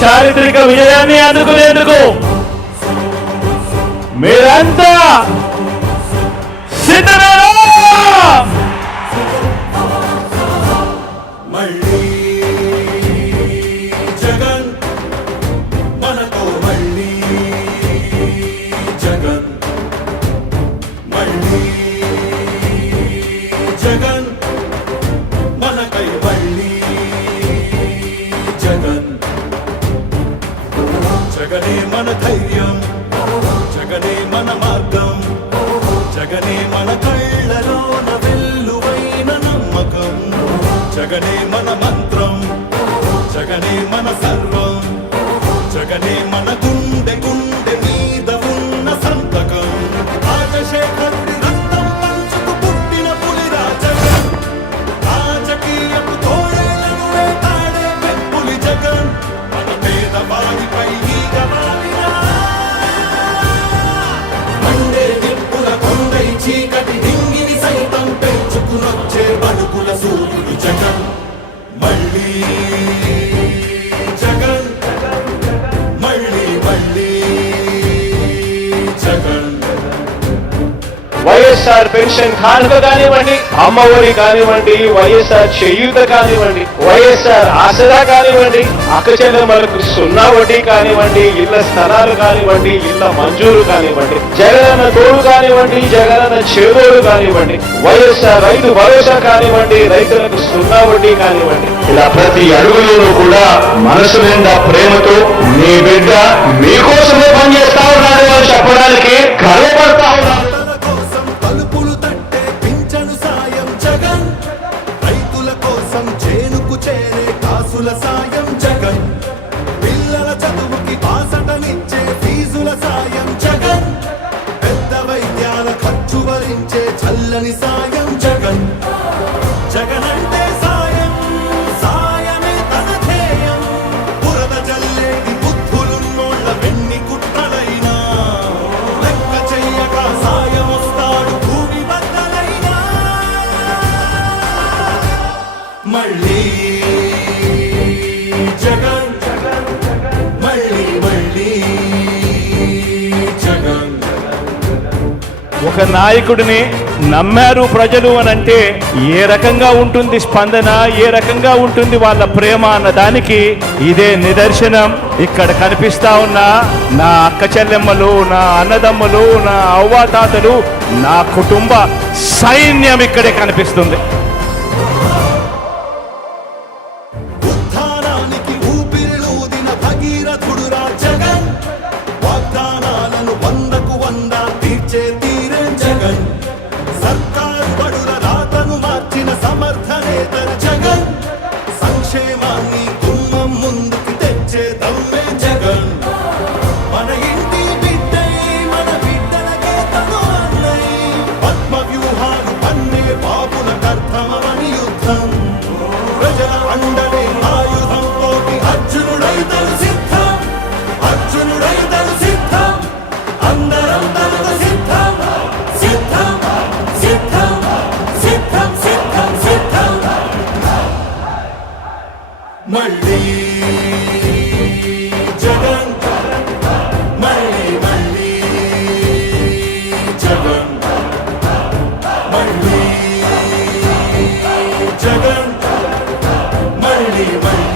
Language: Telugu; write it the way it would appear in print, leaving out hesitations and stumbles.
చారిత్రక విజయాన్ని అందుకునేందుకు మీరంతా సిద్ధమేనా? మళ్ళీ జగన్ మనతో, మళ్ళీ జగన్, మళ్ళీ జగన్ మనకై, మళ్ళీ జగన్. జగనే మన ధైర్యం, జగనే మన మార్గం, జగనే మన కళ్ళలోన వెల్లువైన నమ్మకం, జగనే మన మంత్రం, జగనే మన సర్వం, జగనే మన గుండె గుండె మీద ఉన్న సంతకం. రాజశేఖరుడి రక్తం పంచుకు పుట్టిన పులిరా జగన్, రాజకీయపు తోడేలను వేటాడే పెప్పులి జగన్, మన పేదవాడిపై ఈగ వాలిన మండే నిప్పుల కొండై చీకటి డింగిని సైతం పెంచుకునొచ్చే బడుకుల సూర్యుడు జగన్. మళ్ళీ జగన్, మళ్ళీ మళ్ళీ జగన్. వైఎస్ఆర్ పెన్షన్ కానుక కానివ్వండి, అమ్మఒడి కానివ్వండి, వైఎస్ఆర్ చేయూత కానివ్వండి, వైఎస్ఆర్ ఆసరా కానివ్వండి, అక్కచెల్లెమ్మలకు 0 వడ్డీ కానివ్వండి, ఇళ్ల స్థలాలు కానివ్వండి, ఇళ్ల మంజూరు కానివ్వండి, జగనన్న తోడు కానివ్వండి, జగనన్న చేదోడు కానివ్వండి, వైఎస్ఆర్ రైతు భరోసా కానివ్వండి, రైతులకు 0 వడ్డీ కానివ్వండి, ఇలా ప్రతి అడుగులోనూ కూడా మనసు నిండా ప్రేమతో మీ బిడ్డ మీకోసమే పనిచేస్తా ఉన్నాడు అని చెప్పడానికి గర్వపడతా ఉన్నాడు. తలుపులు తట్టే పింఛను సాయం జగన్, రైతుల కోసం చేనుకు చేరే కాసుల సాయం జగన్, పిల్లల చదువుకి బాసటనిచ్చే ఫీజుల సాయం జగన్, పెద్ద వైద్యాల ఖర్చు భరించే చల్లని సాయం జగన్. జగన్ అంటే సాయం, సాయమే తన ధ్యేయం, బురద జల్లేది బుద్ధులున్నోళ్ళ వెన్ని కుట్రలైనా లెక్క చెయ్యక సాయం వస్తాడు భూమి బద్దలైనా. మళ్ళీ జగన్, మళ్ళీ మళ్ళీ జగన్. ఒక నాయకుడిని నమ్మారు ప్రజలు అని అంటే ఏ రకంగా ఉంటుంది స్పందన, ఏ రకంగా ఉంటుంది వాళ్ళ ప్రేమ అన్న దానికి ఇదే నిదర్శనం. ఇక్కడ కనిపిస్తా ఉన్న నా అక్క చెల్లెమ్మలు, నా అన్నదమ్ములు, నా అవ్వాతాతలు, నా కుటుంబ సైన్యం ఇక్కడే కనిపిస్తుంది. ఉత్థానానికి ఊపిరిలూదిన భగీరథుడురా జగన్, వాగ్దానాలను 100కు 100 తీర్చే తీరే జగన్, సర్కారు బడుల రాతను మార్చిన సమర్థ నేత జగన్, సంక్షేమాన్ని గుమ్మం ముందుకు తెచ్చే దమ్మే జగన్. మన ఇంటి బిడ్డై, మన బిడ్డలకే తను అన్నై, పద్మ వ్యూహాలు పన్నే బాబుల కర్తమని యుద్ధం, ప్రజల అండనే ఆయుధం తోటి అర్జునుడైతను సిద్ధం, అర్జునుడైతను సిద్ధం, అందరం తనకు సిద్ధం, సిద్ధం సిద్ధం సిద్ధం సిద్ధం సిద్ధం. మళ్ళీ జగన్, మళ్ళీ మళ్ళీ జగన్, మళ్ళీ జగన్, మళ్ళీ మళ్ళీ